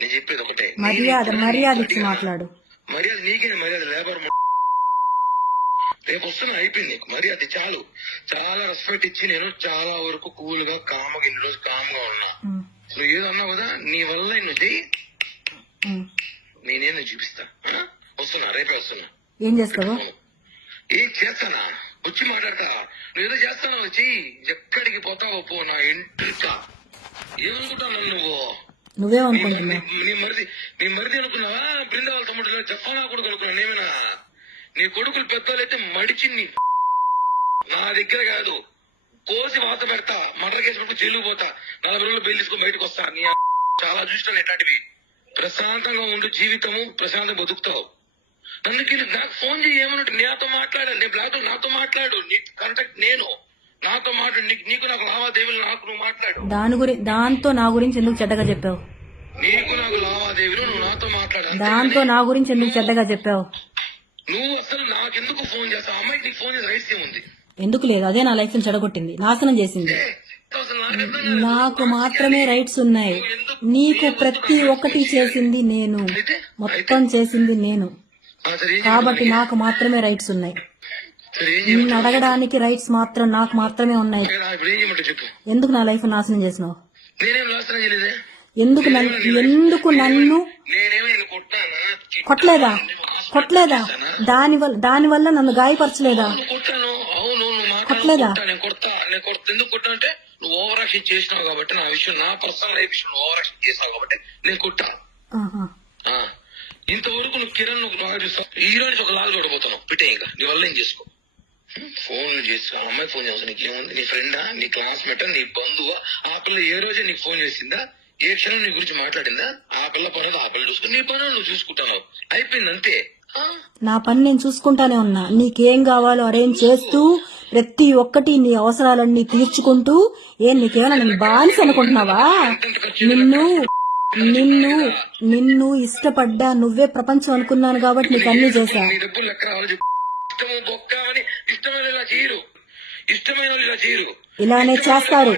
నేను చెప్పేది ఒకటే, మర్యాద ఇచ్చి మాట్లాడు. మర్యాద నీకే, మర్యాద లేబర్ రేపు వస్తున్నా, అయిపోయింది నీకు మర్యాద చాలు. చాలా రెస్పెక్ట్ ఇచ్చి నేను చాలా వరకు కూల్ గా కామ్గా ఇన్ని రోజు కామ్గా ఉన్నా. నువ్వు ఏదో అన్నావు కదా, నీ వల్ల నువ్వు చెయ్యి, నేనేదో చూపిస్తా. వస్తున్నా, రేపే వస్తున్నా. ఏం చేస్తావు? ఏం చేస్తానా, వచ్చి మాట్లాడతా. నువ్వు ఏదో చేస్తానా, వచ్చి ఎక్కడికి పోతావో పో, నా ఇంటికా. ఏమనుకుంటావు నువ్వేమనుకుంటున్నావు? నీ మరిది అనుకున్నావా? బృందావాళ్ళ తమ్ముడు చెప్పనా కొడుకు అనుకున్నా నేమేనా? నీ కొడుకులు పెద్దోళ్ళైతే మడిచింది నా దగ్గర కాదు, కోసి వాత పెడతా, మటర్ కేసు పెట్టి జైలు పోతా, 40 రోజులు బెయిల్ తీసుకొని బయటకు వస్తా. నీ చాలా చూస్తాను ఎట్లాంటివి. ప్రశాంతంగా ఉండు, జీవితము ప్రశాంతంగా బతుకుతావు. అందుకే నాకు ఫోన్ చేయి, ఏమన్నట్టు నాతో మాట్లాడాలి. నేను బ్లాక్ నాతో మాట్లాడు, నీ కాంటాక్ట్ నేను, నాతో మాట్లాడు. నీకు నాకు లావాదేవీలు, నాకు నువ్వు మాట్లాడు. దాంతో నా గురించి ఎందుకు చెడ్డగా చెప్పావు? నీకు నాకు లావాదేవీలు, నువ్వు నాతో మాట్లాడు. దాంతో నా గురించి ఎందుకు చెడ్డగా చెప్పావు? నువ్వు అసలు నాకెందుకు ఫోన్ చేస్తావు? అమ్మాయికి నీకు ఫోన్ చేసే రైట్స్ ఏముంది? ఎందుకు లేదు, అదే నా లైఫ్ ని చెడగొట్టింది, నాశనం చేసింది. నాకు మాత్రమే రైట్స్ ఉన్నాయి, నీకు ప్రతి ఒక్కటి చేసింది నేను, మొత్తం చేసింది నేను, కాబట్టి నాకు మాత్రమే రైట్స్ ఉన్నాయి. నిన్ను అడగడానికి రైట్స్ మాత్రం నాకు మాత్రమే ఉన్నాయి. ఎందుకు నా లైఫ్ నాశనం చేసినావు? ఎందుకు నన్ను కొట్టలేదా? దానివల్ల నన్ను గాయపరచలేదా? కొట్టలేదా? ఎందుకు కొట్టా అంటే నువ్వు ఓవర్ యాక్షన్ చేసినావు కాబట్టి, నా విషయం, నా పర్సనల్ లైఫ్ విషయం ఓవర్ యాక్షన్ చేసినావు కాబట్టి నేను కొట్టా. ఇంతవరకు నువ్వు కిరణ్ నువ్వు బాగా చూస్తావు, ఈ రోజు ఒక లాల్ చూడబోతున్నావు. పెట్టే ఇంకా నీ వల్ల ఏం చేసుకో. ఫోన్ చేస్తావు, అమ్మాయి ఫోన్ చేస్తావు, నీకు ఏముంది? నీ ఫ్రెండా, నీ క్లాస్మేటా, నీ బంధువా? ఆ పిల్ల ఏ రోజే నీకు ఫోన్ చేసిందా? ఏ క్షణం నీ గురించి మాట్లాడిందా? ఆ పిల్ల పని ఆ పిల్ల చూసుకుని నీ పని నువ్వు చూసుకుంటావు, అయిపోయింది అంతే. నా పని నేను చూసుకుంటానే ఉన్నా. నీకేం కావాలో అరేంజ్ చేస్తూ, ప్రతి ఒక్కటి నీ అవసరాలన్నీ తీర్చుకుంటూ. నీకేమైనా నేను బానిస అనుకుంటున్నావా? నిన్ను ఇష్టపడ్డా, నువ్వే ప్రపంచం అనుకున్నాను కాబట్టి నీకు అన్ని చేశా. ఇలానే చేస్తారు.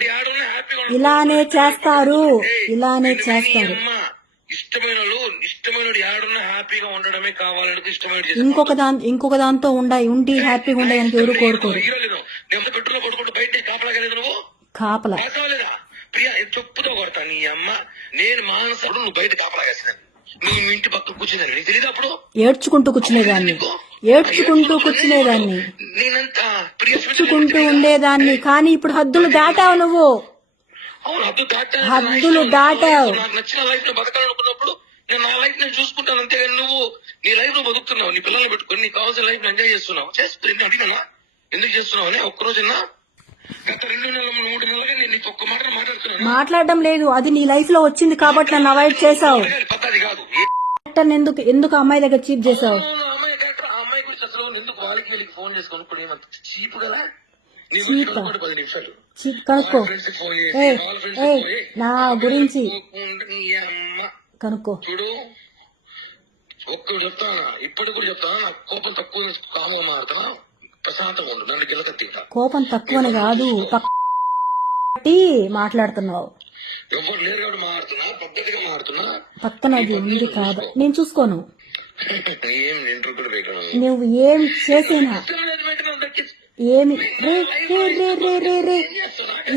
ఇంకొక దాంతో ఉండి హ్యాపీగా ఉండడానికి ఎవరు కోరుకోరు. కాపలా చెప్పుతో కొడతా నీ అమ్మ. నేను మానసుడు, నువ్వు బయట కాపలా కాసిన, నీ ఇంటి పక్కన కూర్చుందని నీకు తెలియదు. అప్పుడు ఏడ్చుకుంటూ కూర్చునేదాన్ని, ఉండేదాన్ని. కానీ ఇప్పుడు హద్దులు దాటావు నువ్వు. హద్దులు దాటావు. నాకు నచ్చిన లైఫ్ లో బతకాలనుకున్నప్పుడు నేను నా లైఫ్ నేను చూసుకుంటాను, అంతేగాని నువ్వు నీ లైఫ్ లో బతుకుతున్నావు, నీ పిల్లల్ని పెట్టుకుని నీకు కావాల్సిన లైఫ్ ఎంజాయ్ చేస్తున్నావు. చేస్తున్నా అడిగినా ఎందుకు చేస్తున్నావు అని ఒక్కరోజున్నా గత 2 నెలలు 3 నెలలుగా నేను నీకు ఒక్క మాట మాట్లాడుతున్నాను. మాట్లాడడం లేదు, అది నీ లైఫ్ లో వచ్చింది కాబట్టి నన్ను అవాయిడ్ చేసావు. ఎందుకు అమ్మాయి దగ్గర చీప్ చేసావు? అమ్మాయి గురించి అసలు ఎందుకు వాళ్ళకి వీళ్ళకి ఫోన్ చేసుకుని ఇప్పుడు ఏమంత చీప్ కదా? కనుక్కో, నా గురించి కనుక్కో. చూడు, ఒక్కడు చెప్తానా, ఇప్పుడు కూడా చెప్తానా, నాకు కోపం తక్కువ, కామం మారుతా, ప్రశాంతంగా ఉండు, నన్ను గిలకత్తి. కోపం తక్కువని కాదు, మాట్లాడుతున్నావు. ఎవరు లేరు కాబట్టి మారుతున్నా, పద్ధతిగా మారుతున్నా. పక్కన అది ఉంది కాదు, నేను చూసుకోను. ఏం నువ్వు ఏం చేసినా ఏమి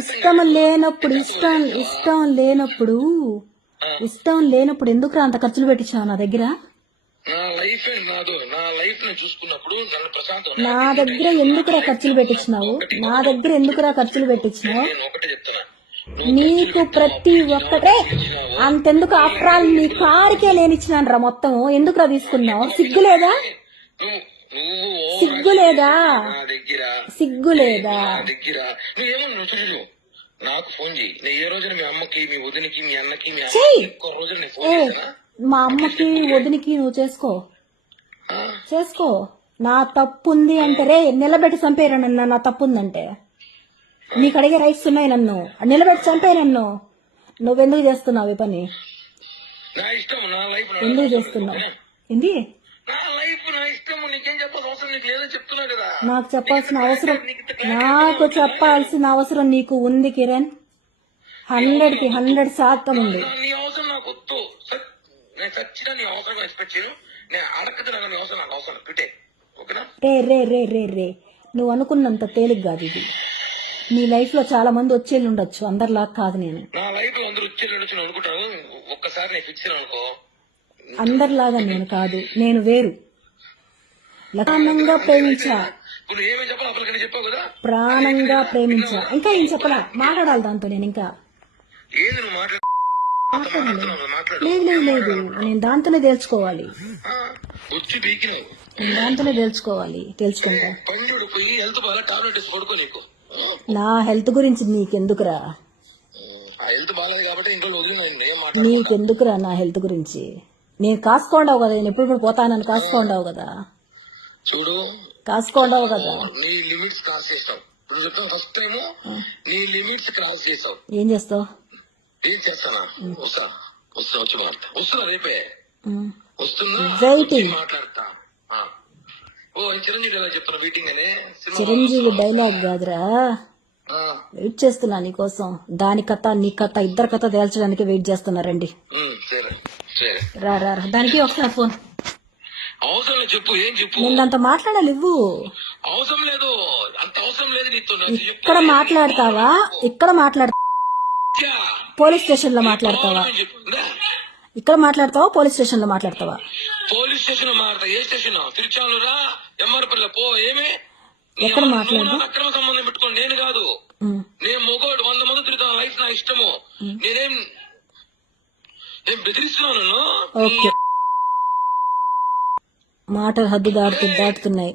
ఇష్టం లేనప్పుడు ఎందుకు అంత ఖర్చులు పెట్టించావు నా దగ్గర? నా దగ్గర ఎందుకురా ఖర్చులు పెట్టించినావు? నీకు ప్రతి ఒక్కటే అంతెందుకు? ఆఫ్టర్ ఆల్ నీ కారుకే నేను ఇచ్చినాను రా మొత్తం. ఎందుకురా తీసుకున్నావు? సిగ్గులేదా? నాకు ఫోన్ చేయి. ఏ రోజున మీ అమ్మకి, మీ వదినికి, మీ అన్నకి, మా అమ్మకి వదినికి నువ్వు చేసుకో. నా తప్పు ఉంది అంటే రే నిలబెట్టి చంపేరా నన్ను. నా తప్పు ఉందంటే నీకు అడిగే రైట్స్ ఉన్నాయి. నన్ను నిలబెట్టి చంపే. నన్ను నువ్వెందుకు చేస్తున్నావు ఈ పని? ఎందుకు చేస్తున్నావు? ఏంది నాకు చెప్పాల్సిన అవసరం నీకు ఉంది కిరణ్. 100కి 100% ఉంది. నీ అవసరం నాకు వద్దు. నేను చచ్చినా నీ అవసరం ఎక్స్పెక్ట్ చేయను. నేను అడగదు నీ అవసరం నాకు అవసరం పెట్టే. ఓకేనా? రే నువ్వు అనుకున్నంత తేలిక కాదు ఇది. నీ లైఫ్ లో చాలా మంది వచ్చేళ్ళు ఉండొచ్చు, అందరిలా కాదు నేను. నా లైఫ్ లో అందరూ వచ్చేళ్ళు ఉండొచ్చు అనుకుంటాను. ఒక్కసారి నేను ఫిక్స్ అనుకో, అందరిలాగా నేను కాదు, నేను వేరు. ప్రాణంగా ప్రేమించా, నువ్వు ఏమేమి చెప్పాలి అప్పటికని చెప్పావు కదా. ప్రాణంగా ప్రేమించా. ఇంకా ఏం చెప్పలా, మాట్లాడాలి దాంతో నేను. ఇంకా ఏంది నువ్వు లేదు నేను దాంతోనే తేల్చుకోవాలి. వచ్చి బీకినావు, నేను దాంతోనే తెలుసుకుంటా. పండుడు పోయి హెల్త్ బాగా టాబ్లెట్ వేసి పడుకో. నీకు నా హెల్త్ గురించి నీకెందుకురా? ఆ హెల్త్ బాగాలేదు కాబట్టి ఇంట్లో వదిలిన నీకెందుకురా నా హెల్త్ గురించి? నేను కాసుకోండావు కదా, నేను ఎప్పుడు పోతానని కాసుకోండావు కదా. చూడు, కాసుకోండావు కదా. నీ లిమిట్స్ క్రాస్ చేస్తావు. నువ్వు చెప్తాను ఫస్ట్ టైం నీ లిమిట్స్ క్రాస్ చేస్తావు. ఏం చేస్తావు? ఏం చేస్తానా? వస్తున్నా రేపే వస్తున్నా మాట్లాడతా. ఓ చిరంజీవి ఎలా చెప్తున్నా వెయిటింగ్ అనే. చిరంజీవి డైలాగ్ కాదురా, వెయిట్ చేస్తున్నా నీకోసం. దాని కథ నీ కథ ఇద్దరు కథ తేల్చడానికి వెయిట్ చేస్తున్నారండి. రా దానికి ఒకసారి ఫోన్. అవసరం లేదు, చెప్పు. ఏం చెప్పు? నేను దాంతో మాట్లాడాలి. ఇవ్వు. అవసరం లేదు, అంత అవసరం లేదు నీతో. ఇక్కడ మాట్లాడతావా? పోలీస్ స్టేషన్ లో మాట్లాడతావా? ఇక్కడ మాట్లాడతావా? పోలీస్ స్టేషన్ లో మాట్లాడతావా? పోలీస్ స్టేషన్ లో మాట్లాడతా. ఏ స్టేషన్? తిరుచానురా, ఎంఆర్పల్లి పో. ఏమి ఎక్కడ మాట్లాడదా? అక్రమ సంబంధం పెట్టుకోండి. నేను కాదు, నేను మొగోడు. 100 మంది తిరుగుతాను. లైఫ్ నా ఇష్టము. నేనేం బెదిరిస్తున్నాను? ఓకే, మాటలు హద్దు దాటుతున్నాయి.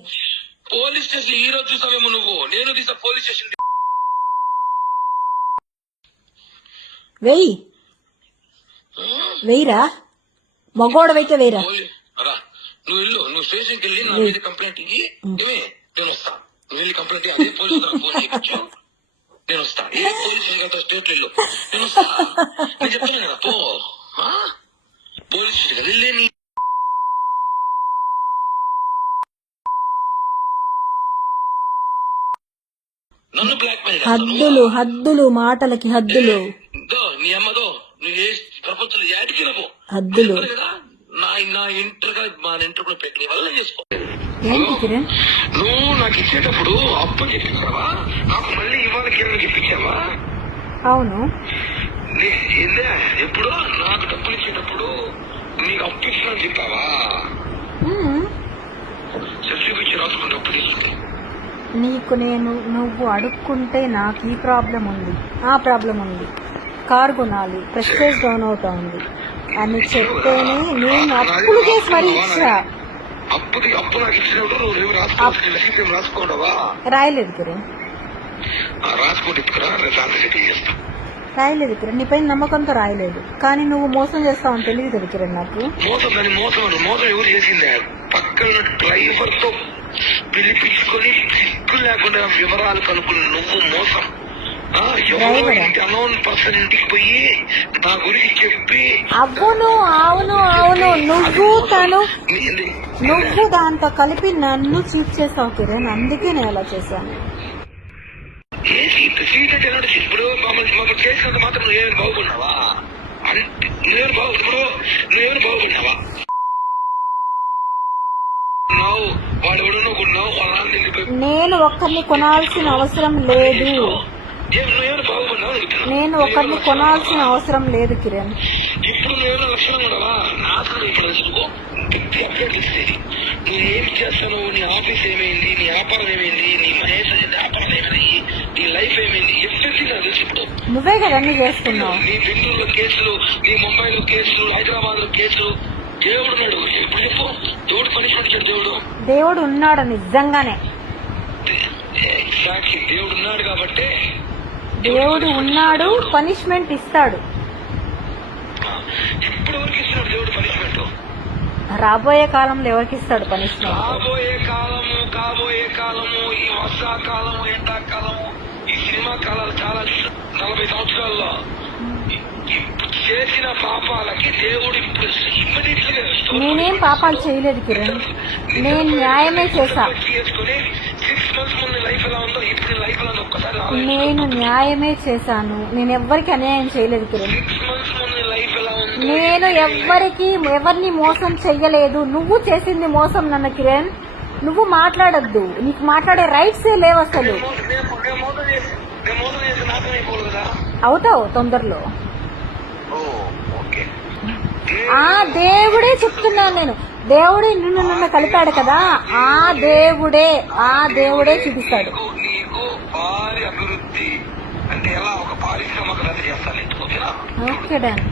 పోలీస్ స్టేషన్ ఈ రోజు చూసావేమో నువ్వు. నేను తీసా పోలీస్ స్టేషన్. వెయ్యిరా, మగోడవైతే వెయ్యిరా. నువ్వు వెళ్ళు, నువ్వు స్టేషన్కి వెళ్ళి నా మీద కంప్లైంట్ ఇయ్యి. నేను వస్తా. నువ్వు వెళ్ళి కంప్లైంట్ అదే పోలీసు నేను వస్తా. ఏ పోలీసు స్టేట్ వెళ్ళు, నేను వస్తా. నేను చెప్తాను కదా, పో. పోలీస్ స్టేషన్ వెళ్ళి నన్ను బ్లాక్ మెయిల్ హద్దులు మాటలకి హద్దులు. నీ అమ్మదో నువ్వు ఏ ప్రపంచంలో యాడికి హద్దులు. నా ఇంటర్ మా ఇంటర్ కూడా పెట్టి వల్ల చేసుకో. ఏంటి కిరణ్, నువ్వు నాకు ఇచ్చేటప్పుడు అప్పు చెప్పించావా? నాకు మళ్ళీ ఇవాళ కిరణ్ చెప్పించావా? అవును. ఎప్పుడు నాకు డబ్బులు ఇచ్చేటప్పుడు నీకు అప్పు ఇచ్చినా చెప్పావా? సర్టిఫికెట్ రాసుకుని డబ్బులు తీసుకుంటే నీకు నువ్వు అడుక్కుంటే నాకు ఈ ప్రాబ్లం ఉంది, ఆ ప్రాబ్లం ఉంది, కారు కొనాలి, ప్రెస్టేజ్ డౌన్ అవుతా ఉంది అని చెప్తేనే నేను అప్పులు చేసి మరీ ఇచ్చా. అప్పు నాకు ఇచ్చినప్పుడు నువ్వు రాసుకోవడవా? రాయలేదు కిరణ్, రాయలేదు కిరణ్. నీ పైన నమ్మకంతో రాయలేదు, కానీ నువ్వు మోసం చేస్తావని తెలియదు కదా కిరణ్ నాకు. మోసం ఎవరు చేసిందే? పక్కన డ్రైవర్ తో పిలిపించుకొని సిగ్గు లేకుండా వివరాలు కనుక్కుని నువ్వు మోసం. అనౌన్ పర్సన్ ఇంటికి పోయి నా గురించి చెప్పి అవును నువ్వు దాంతో కలిపి నన్ను చీట్ చేస్తావు కిరణ్. అందుకే నేను అలా చేశాను. సీట్ అంటే ఇప్పుడు మమ్మల్ని చేసినంత మాత్రం నువ్వేమైనా బాగున్నావా? నువ్వేమైనా బాగున్నావా? నేను ఒక్కరిని కొనాల్సిన అవసరం లేదు. కిరణ్. ఇప్పుడు నువ్వేమైనా లక్షణంగా ఉండవా? నాకు ఇప్పుడు నువ్వేం చేస్తావు? నీ ఆఫీస్ ఏమైంది? నీ వ్యాపారం ఏమైంది? నీ మహేష్ వ్యాపారం ఏమైంది? నీ లైఫ్ ఏమైంది? ఎవ్రీథింగ్ నాకు తెలుసు. ఇప్పుడు నువ్వే కదా అన్ని చేస్తున్నావు. నీ బెంగళూరులో కేసులు, నీ ముంబైలో కేసులు, హైదరాబాద్ లో కేసులు. దేవుడు ఉన్నాడు. ఇప్పుడు చెప్పు, దేవుడు పనిష్మెంట్ ఇచ్చాడు. దేవుడు ఉన్నాడు నిజంగానే. దేవుడు ఉన్నాడు కాబట్టి దేవుడు ఉన్నాడు, పనిష్మెంట్ ఇస్తాడు. ఇప్పుడు ఎవరికి ఇస్తున్నాడు దేవుడు పనిష్మెంట్? రాబోయే కాలంలో ఎవరికి ఇస్తాడు పనిష్మెంట్? కాబోయే కాలము, ఈ వర్షాకాలము, ఎండాకాలము, ఈ సినిమా కాలాలు చాలా 40 సంవత్సరాల్లో చేసిన పాపాలకి దేవుడు ఇప్పుడు నేనేం పాపాలు చేయలేదు కిరణ్, నేను న్యాయమే చేశా. చేసుకుని 6 months ముందు లైఫ్ ఎలా ఉందో ఇప్పుడు లైఫ్ లో ఒక్కసారి ఆలోచించు. నేను న్యాయమే చేశాను. నేను ఎవ్వరికి అన్యాయం చేయలేదు కిరణ్. 6 months ముందు లైఫ్ ఎలా ఉంది? నేను ఎవరిని మోసం చెయ్యలేదు. నువ్వు చేసింది మోసం నన్ను కిరణ్. నువ్వు మాట్లాడొద్దు. నీకు మాట్లాడే రైట్సే లేవు అసలు. నేను మోసం చేసి నాశనం అయిపోదు కదా. అవుతావు తొందరలో. ఓ ఓకే. ఆ దేవుడే చెప్తున్నాను నేను. దేవుడే నన్ను కలిపాడు కదా. ఆ దేవుడే చూపిస్తాడు. నీకు భారీ అభివృద్ధి అంటే ఎలా ఒక పారిశ్రామిక చేస్తాను. Okay done.